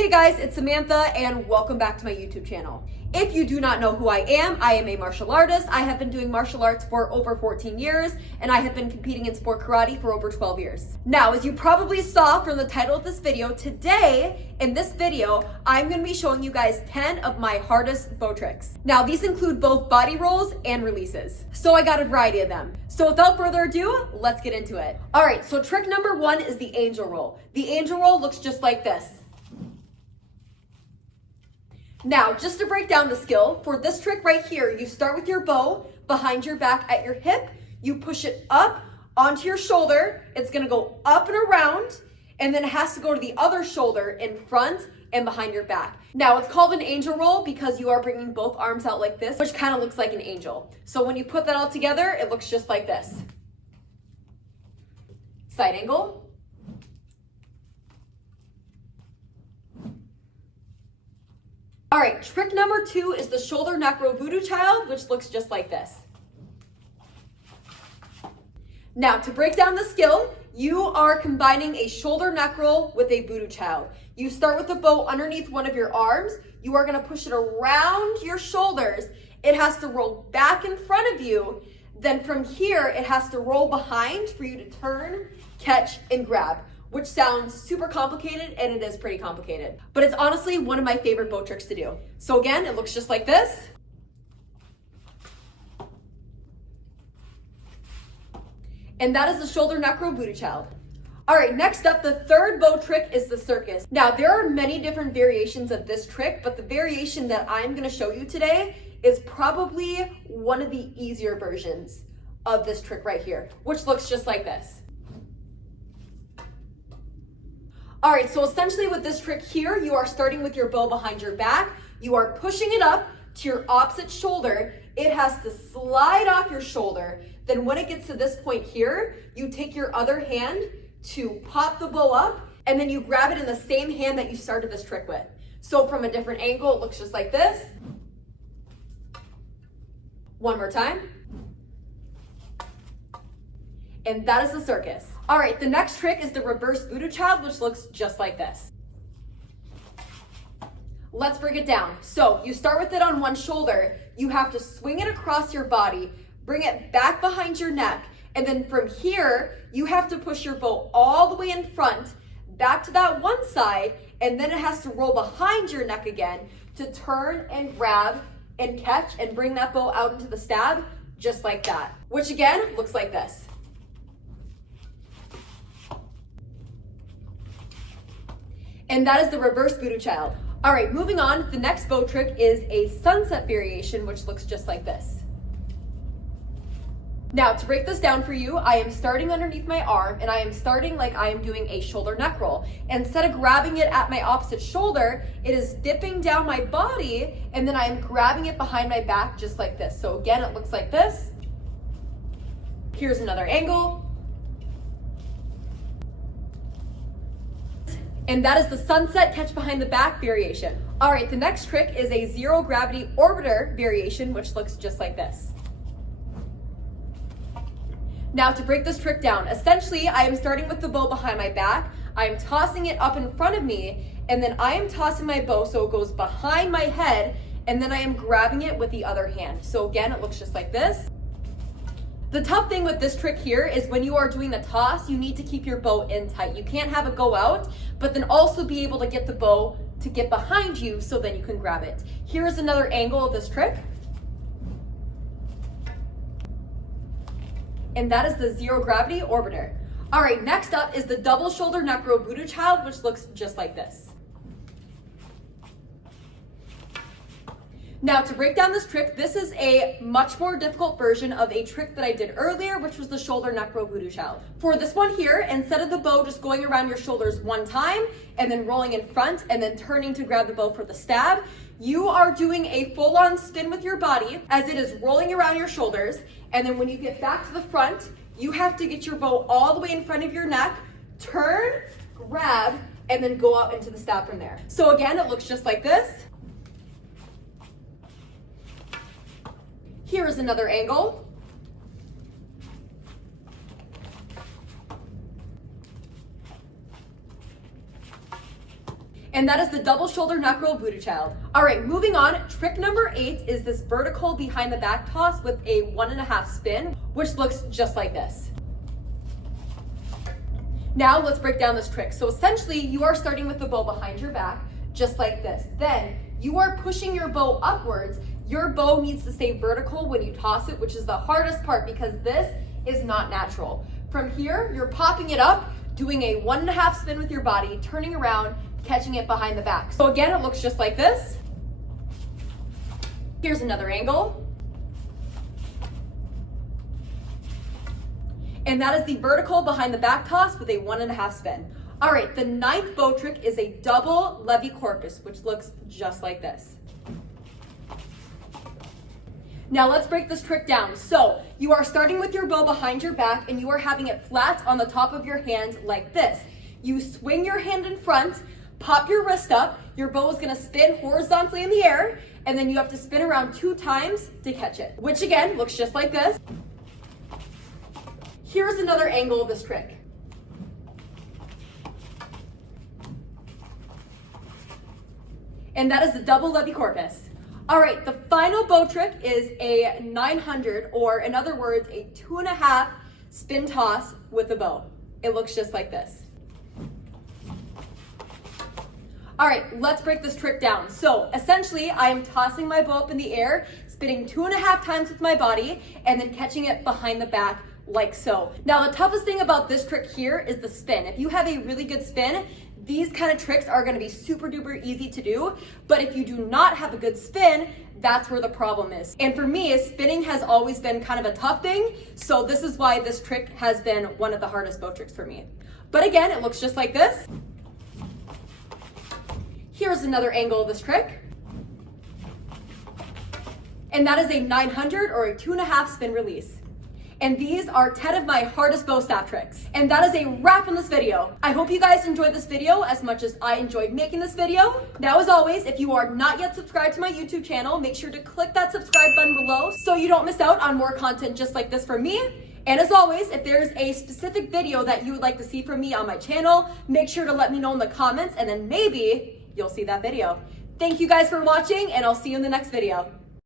Hey guys, it's Samantha and welcome back to my YouTube channel. If you do not know who I am a martial artist. I have been doing martial arts for over 14 years and I have been competing in sport karate for over 12 years. Now, as you probably saw from the title of this video, today in this video, I'm going to be showing you guys 10 of my hardest bow tricks. Now, these include both body rolls and releases. So I got a variety of them. So without further ado, let's get into it. All right, so trick number 1 is the angel roll. The angel roll looks just like this. Now, just to break down the skill, for this trick right here, you start with your bow behind your back at your hip, you push it up onto your shoulder, it's gonna go up and around, and then it has to go to the other shoulder in front and behind your back. Now, it's called an angel roll because you are bringing both arms out like this, which kind of looks like an angel. So when you put that all together, it looks just like this. Side angle. All right, trick number 2 is the shoulder neck roll voodoo child, which looks just like this. Now, to break down the skill, you are combining a shoulder neck roll with a voodoo child. You start with the bow underneath one of your arms. You are gonna push it around your shoulders. It has to roll back in front of you. Then from here, it has to roll behind for you to turn, catch, and grab, which sounds super complicated, and it is pretty complicated. But it's honestly one of my favorite bow tricks to do. So again, it looks just like this. And that is the shoulder neck roll voodoo child. All right, next up, the third bow trick is the circus. Now, there are many different variations of this trick, but the variation that I'm gonna show you today is probably one of the easier versions of this trick right here, which looks just like this. All right, so essentially with this trick here, you are starting with your bow behind your back. You are pushing it up to your opposite shoulder. It has to slide off your shoulder. Then when it gets to this point here, you take your other hand to pop the bow up, and then you grab it in the same hand that you started this trick with. So from a different angle, it looks just like this. One more time. And that is the circus. All right, the next trick is the reverse voodoo child, which looks just like this. Let's break it down. So you start with it on one shoulder. You have to swing it across your body, bring it back behind your neck, and then from here, you have to push your bow all the way in front, back to that one side, and then it has to roll behind your neck again to turn and grab and catch and bring that bow out into the stab, just like that, which again, looks like this. And that is the reverse voodoo child. All right, moving on, the next bow trick is a sunset variation, which looks just like this. Now, to break this down for you, I am starting underneath my arm and I am starting like I am doing a shoulder neck roll. Instead of grabbing it at my opposite shoulder, it is dipping down my body and then I am grabbing it behind my back just like this. So again, it looks like this. Here's another angle. And that is the sunset catch behind the back variation. All right, the next trick is a zero gravity orbiter variation, which looks just like this. Now to break this trick down, essentially I am starting with the bow behind my back, I am tossing it up in front of me, and then I am tossing my bow so it goes behind my head, and then I am grabbing it with the other hand. So again, it looks just like this. The tough thing with this trick here is when you are doing the toss, you need to keep your bow in tight. You can't have it go out, but then also be able to get the bow to get behind you so then you can grab it. Here's another angle of this trick. And that is the zero gravity orbiter. All right, next up is the double shoulder neck roll voodoo child, which looks just like this. Now to break down this trick, this is a much more difficult version of a trick that I did earlier, which was the shoulder neck roll voodoo child. For this one here, instead of the bow just going around your shoulders one time and then rolling in front and then turning to grab the bow for the stab, you are doing a full-on spin with your body as it is rolling around your shoulders. And then when you get back to the front, you have to get your bow all the way in front of your neck, turn, grab, and then go out into the stab from there. So again, it looks just like this. Here is another angle. And that is the double shoulder neck roll voodoo child. All right, moving on. Trick number 8 is this vertical behind the back toss with a 1.5 spin, which looks just like this. Now let's break down this trick. So essentially you are starting with the bow behind your back, just like this. Then you are pushing your bow upwards. Your bow needs to stay vertical when you toss it, which is the hardest part because this is not natural. From here, you're popping it up, doing a 1.5 spin with your body, turning around, catching it behind the back. So again, it looks just like this. Here's another angle. And that is the vertical behind the back toss with a 1.5 spin. All right, the 9th bow trick is a double levicorpus, which looks just like this. Now let's break this trick down. So you are starting with your bow behind your back and you are having it flat on the top of your hand like this. You swing your hand in front, pop your wrist up, your bow is gonna spin horizontally in the air, and then you have to spin around 2 times to catch it, which again looks just like this. Here's another angle of this trick. And that is the double levicorpus. All right, the final bow trick is a 900, or in other words, a 2.5 spin toss with a bow. It looks just like this. All right, let's break this trick down. So essentially, I am tossing my bow up in the air, spinning 2.5 times with my body, and then catching it behind the back like so. Now, the toughest thing about this trick here is the spin. If you have a really good spin, these kind of tricks are gonna be super duper easy to do, but if you do not have a good spin, that's where the problem is. And for me, spinning has always been kind of a tough thing, so this is why this trick has been one of the hardest bow tricks for me. But again, it looks just like this. Here's another angle of this trick. And that is a 900 or a 2.5 spin release. And these are 10 of my hardest bow staff tricks. And that is a wrap on this video. I hope you guys enjoyed this video as much as I enjoyed making this video. Now, as always, if you are not yet subscribed to my YouTube channel, make sure to click that subscribe button below so you don't miss out on more content just like this from me. And as always, if there's a specific video that you would like to see from me on my channel, make sure to let me know in the comments and then maybe you'll see that video. Thank you guys for watching and I'll see you in the next video.